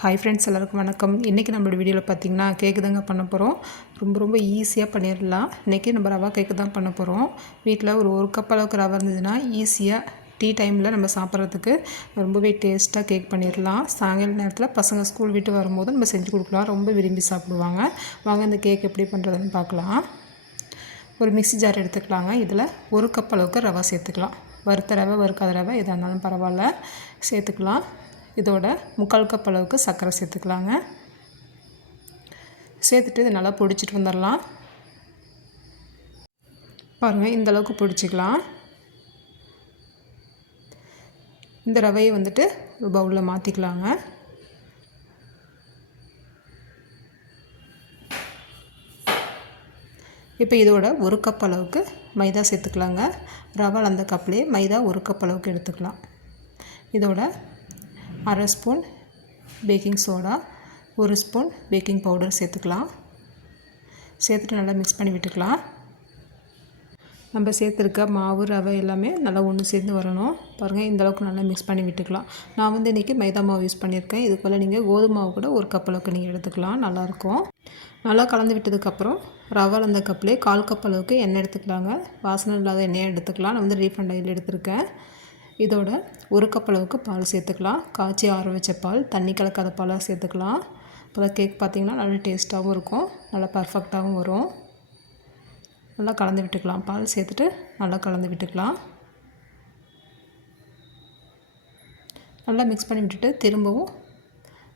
Hi friends எல்லாருக்கும் வணக்கம். இன்றைக்கி நம்மளோட வீடியோவில் பார்த்தீங்கன்னா கேக்கு தாங்க பண்ண போகிறோம் ரொம்ப ரொம்ப ஈஸியாக பண்ணிடலாம் இன்றைக்கி நம்ம ரவா கேக்கு தான் பண்ண போகிறோம் வீட்டில் ஒரு ஒரு கப் அளவுக்கு ரவா இருந்ததுன்னா ஈஸியாக டீ டைமில் நம்ம சாப்பிட்றதுக்கு ரொம்பவே டேஸ்ட்டாக கேக் பண்ணிடலாம் சாயங்கால நேரத்தில் பசங்க ஸ்கூல் விட்டு வரும்போது நம்ம செஞ்சு கொடுக்கலாம். ரொம்ப விரும்பி சாப்பிடுவாங்க. வாங்க இந்த கேக் எப்படி பண்ணுறதுன்னு பார்க்கலாம் ஒரு மிக்சி ஜார் எடுத்துக்கலாங்க. இதில் ஒரு கப் அளவுக்கு ரவா சேர்த்துக்கலாம். வறுத்த ரவை வறுக்காத ரவை எதாக இருந்தாலும் பரவாயில்ல. சேர்த்துக்கலாம். இதோட முக்கால் கப் அளவுக்கு சர்க்கரை சேர்த்துக்கலாங்க. சேர்த்துட்டு இதை நல்லா பிடிச்சிட்டு வந்துடலாம். பாருங்கள் இந்த அளவுக்கு பிடிச்சிக்கலாம். இந்த ரவையை வந்துட்டு பவுலில் மாற்றிக்கலாங்க இப்போ இதோட ஒரு கப் அளவுக்கு மைதா சேர்த்துக்கலாங்க. ரவை அந்த கப்லேயே மைதா ஒரு கப் அளவுக்கு எடுத்துக்கலாம். இதோட அரை ஸ்பூன் பேக்கிங் சோடா ஒரு ஸ்பூன் பேக்கிங் பவுடர் சேர்த்துக்கலாம். சேர்த்துட்டு நல்லா மிக்ஸ் பண்ணி விட்டுக்கலாம். நம்ம சேர்த்துருக்க மாவு ரவை எல்லாமே நல்லா ஒன்று சேர்ந்து வரணும். பாருங்கள் இந்தளவுக்கு நல்லா மிக்ஸ் பண்ணி விட்டுக்கலாம். நான் வந்து இன்றைக்கி மைதா மாவு யூஸ் பண்ணியிருக்கேன். இது போல் நீங்கள் கோதுமை மாவு கூட ஒரு கப் அளவுக்கு நீங்கள் எடுத்துக்கலாம். நல்லாயிருக்கும் நல்லா கலந்து விட்டதுக்கப்புறம் ரவை அந்த கப்லேயே கால் கப் அளவுக்கு எண்ணெய் எடுத்துக்கலாங்க. வாசனை இல்லாத எண்ணெயை எடுத்துக்கலாம். நான் வந்து ரீஃபண்ட் ஆயில் எடுத்திருக்கேன். இதோட ஒரு கப் அளவுக்கு பால் சேர்த்துக்கலாம். காய்ச்சி ஆற வச்ச பால் தண்ணி கலக்காத பாலாக சேர்த்துக்கலாம். அப்போ கேக் பார்த்திங்கன்னா நல்லா டேஸ்ட்டாகவும் இருக்கும். நல்லா பர்ஃபெக்டாகவும் வரும். நல்லா கலந்து விட்டுக்கலாம். பால் சேர்த்துட்டு நல்லா கலந்து விட்டுக்கலாம். நல்லா மிக்ஸ் பண்ணி விட்டுட்டு திரும்பவும்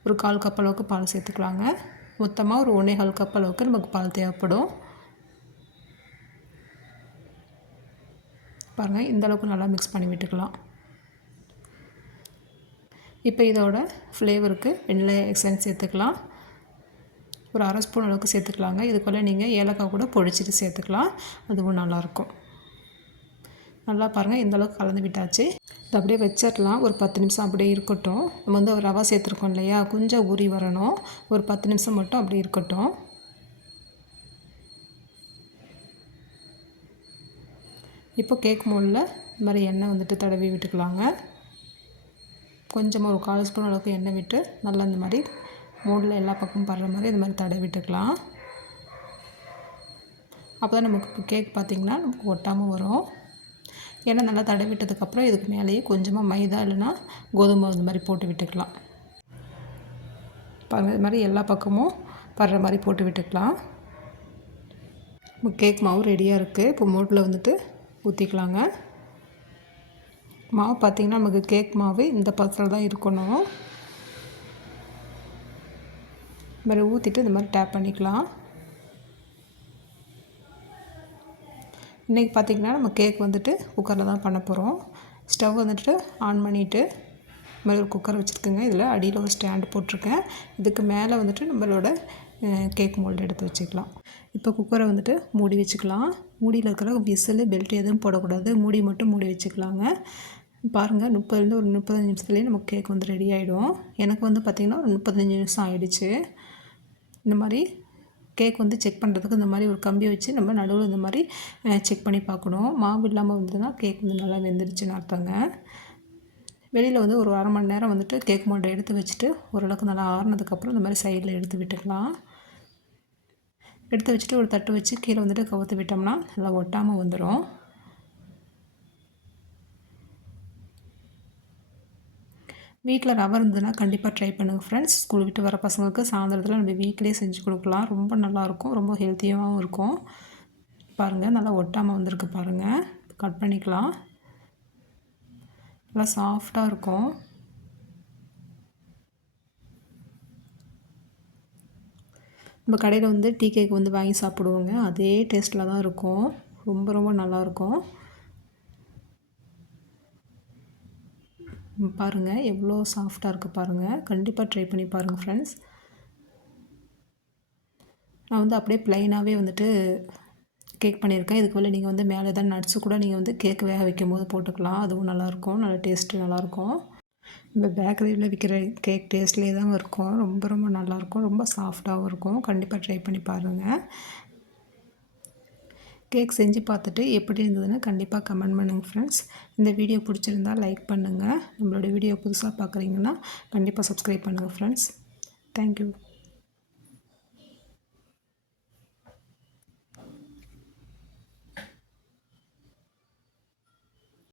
ஒரு கால் கப் அளவுக்கு பால் சேர்த்துக்கலாங்க. மொத்தமாக ஒரு ஒன்றே கால் கப் அளவுக்கு நமக்கு பால் தேவைப்படும். பாருங்கள் இந்தளவுக்கு நல்லா மிக்ஸ் பண்ணி விட்டுக்கலாம். இப்போ இதோட ஃப்ளேவருக்கு வெண்ணிலை எக்ஸன்ஸ் சேர்த்துக்கலாம். ஒரு அரை ஸ்பூன் அளவுக்கு சேர்த்துக்கலாங்க. இதுக்குள்ளே நீங்கள் ஏலக்காய் கூட பொடிச்சிட்டு சேர்த்துக்கலாம். அதுவும் நல்லாயிருக்கும். நல்லா பாருங்கள் இந்த அளவுக்கு கலந்து விட்டாச்சு. இது அப்படியே வச்சிடலாம். ஒரு பத்து நிமிஷம் அப்படியே இருக்கட்டும். நம்ம வந்து ஒரு ரவா சேர்த்துருக்கோம் இல்லையா? கொஞ்சம் ஊறி வரணும். ஒரு பத்து நிமிஷம் மட்டும் அப்படி இருக்கட்டும். இப்போ கேக் மோலில் இந்த மாதிரி எண்ணெய் வந்துட்டு தடவி விட்டுக்கலாங்க. கொஞ்சமாக ஒரு கால் ஸ்பூன் அளவுக்கு எண்ணெய் விட்டு நல்லா இந்த மாதிரி மூடில் எல்லா பக்கமும் படுற மாதிரி இந்த மாதிரி தடவி விட்டுக்கலாம். அப்போ தான் நமக்கு கேக் பார்த்திங்கன்னா நமக்கு ஒட்டாமல் வரும். ஏன்னா நல்லா தடவி விட்டதுக்கப்புறம் இதுக்கு மேலேயே கொஞ்சமாக மைதா இல்லைன்னா கோதுமை இந்த மாதிரி போட்டு விட்டுக்கலாம். பாருங்கள் இது மாதிரி எல்லா பக்கமும் படுற மாதிரி போட்டு விட்டுக்கலாம். கேக் மாவு ரெடியாக இருக்குது இப்போ மூட்டில் வந்துட்டு ஊற்றிக்கலாங்க மாவு பார்த்திங்கன்னா நமக்கு கேக் மாவு இந்த பதத்தில் தான் இருக்கணும். இது மாதிரி ஊற்றிட்டு இந்த மாதிரி டேப் பண்ணிக்கலாம். இன்றைக்கி பார்த்திங்கன்னா நம்ம கேக் வந்துட்டு குக்கரில் தான் பண்ண போகிறோம் ஸ்டவ் வந்துட்டு ஆன் பண்ணிவிட்டு மாதிரி ஒரு குக்கர் வச்சுருக்குங்க. இதில் அடியில் ஒரு ஸ்டாண்டு போட்டிருக்கேன். இதுக்கு மேலே வந்துட்டு நம்மளோட கேக் மோல்டு எடுத்து வச்சுக்கலாம். இப்போ குக்கரை வந்துட்டு மூடி வச்சுக்கலாம். மூடியில் இருக்கிற விசில் பெல்ட் எதுவும் போடக்கூடாது. மூடி மட்டும் மூடி வச்சுக்கலாங்க. பாருங்கள் முப்பதுலேருந்து ஒரு முப்பத்தஞ்சு நிமிஷத்துலேயே நமக்கு கேக் வந்து ரெடி ஆகிடும் எனக்கு வந்து பார்த்திங்கன்னா ஒரு முப்பத்தஞ்சு நிமிஷம் ஆகிடுச்சு இந்த மாதிரி கேக் வந்து செக் பண்ணுறதுக்கு இந்த மாதிரி ஒரு கம்பி வச்சு நம்ம நடுவில் இந்த மாதிரி செக் பண்ணி பார்க்கணும். மாவு இல்லாமல் வந்ததுன்னா கேக் வந்து நல்லா வெந்துருச்சுன்னு அர்த்தங்க. வெளியில் வந்து ஒரு அரை மணி நேரம் வந்துட்டு கேக் மோட்டை எடுத்து வச்சுட்டு ஓரளவுக்கு நல்லா ஆறுனதுக்கப்புறம் இந்த மாதிரி சைடில் எடுத்து விட்டுக்கலாம். எடுத்து வச்சுட்டு ஒரு தட்டு வச்சு கீழே வந்துட்டு கவுத்து விட்டோம்னா நல்லா ஒட்டாமல் வந்துடும் வீட்டில் ரவை இருந்ததுன்னா கண்டிப்பாக ட்ரை பண்ணுங்கள் ஃப்ரெண்ட்ஸ் ஸ்கூல் விட்டு வர பசங்களுக்கு சாயந்தரத்தில் நம்ம வீட்டிலே செஞ்சு கொடுக்கலாம். ரொம்ப நல்லாயிருக்கும் ரொம்ப ஹெல்த்தியாகவும் இருக்கும். பாருங்கள் நல்லா ஒட்டாமல் வந்திருக்கு பாருங்கள் கட் பண்ணிக்கலாம். நல்லா சாஃப்டாக இருக்கும். நம்ம கடையில் வந்து டீ கேக் வந்து வாங்கி சாப்பிடுவோங்க. அதே டேஸ்ட்டில் தான் இருக்கும். ரொம்ப ரொம்ப நல்லாயிருக்கும் பாருங்கள் எவ்வளோ சாஃப்டாக இருக்குது பாருங்கள் கண்டிப்பாக ட்ரை பண்ணி பாருங்கள் ஃப்ரெண்ட்ஸ் நான் வந்து அப்படியே ப்ளைனாகவே வந்துட்டு கேக் பண்ணியிருக்கேன். இதுக்கு மேலே நீங்கள் வந்து மேலே தான் நட்ஸு கூட நீங்கள் வந்து கேக் வேக வைக்கும் போது போட்டுக்கலாம். அதுவும் நல்லாயிருக்கும். நல்ல டேஸ்ட்டு நல்லாயிருக்கும். இந்த பேக்கரியில் விற்கிற கேக் டேஸ்ட்லேயே தான் இருக்கும். ரொம்ப ரொம்ப நல்லாயிருக்கும். ரொம்ப சாஃப்டாகவும் இருக்கும். கண்டிப்பாக ட்ரை பண்ணி பாருங்கள் கேக் செஞ்சு பார்த்துட்டு எப்படி இருந்ததுன்னு கண்டிப்பாக கமெண்ட் பண்ணுங்கள் ஃப்ரெண்ட்ஸ் இந்த வீடியோ பிடிச்சிருந்தால் லைக் பண்ணுங்கள் நம்மளோட வீடியோ புதுசாக பார்க்குறீங்கன்னா கண்டிப்பாக சப்ஸ்கிரைப் பண்ணுங்கள் ஃப்ரெண்ட்ஸ் தேங்க்யூ